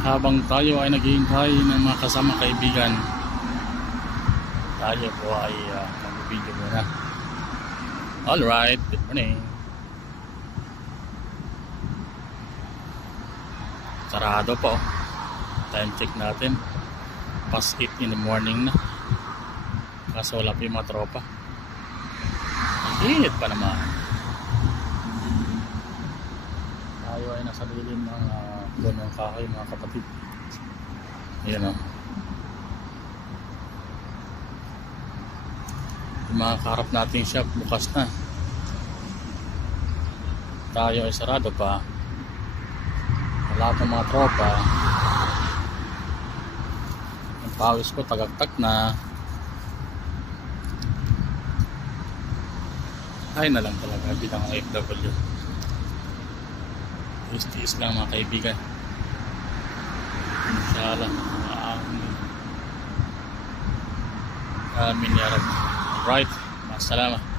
habang tayo ay naghihintay ng mga kasama kaibigan, tayo po ay mag-video muna. Alright, good morning. Sarado po. Time check natin, past 8 in the morning na. Kaso wala pa yung mga tropa. Init pa naman. Tayo ay nasa lilim ng punong kahoy, mga kapatid. Ayan o. Yung mga kaharap nating shop bukas na. Tayo ay sarado pa. Wala pa mga tropa. Ang pawis ko tagagtag na. Ay na lang talaga bilang OFW. Tiis lang mga kaibigan. Inshallah. Amin ya Rabbi. Right. Masalama.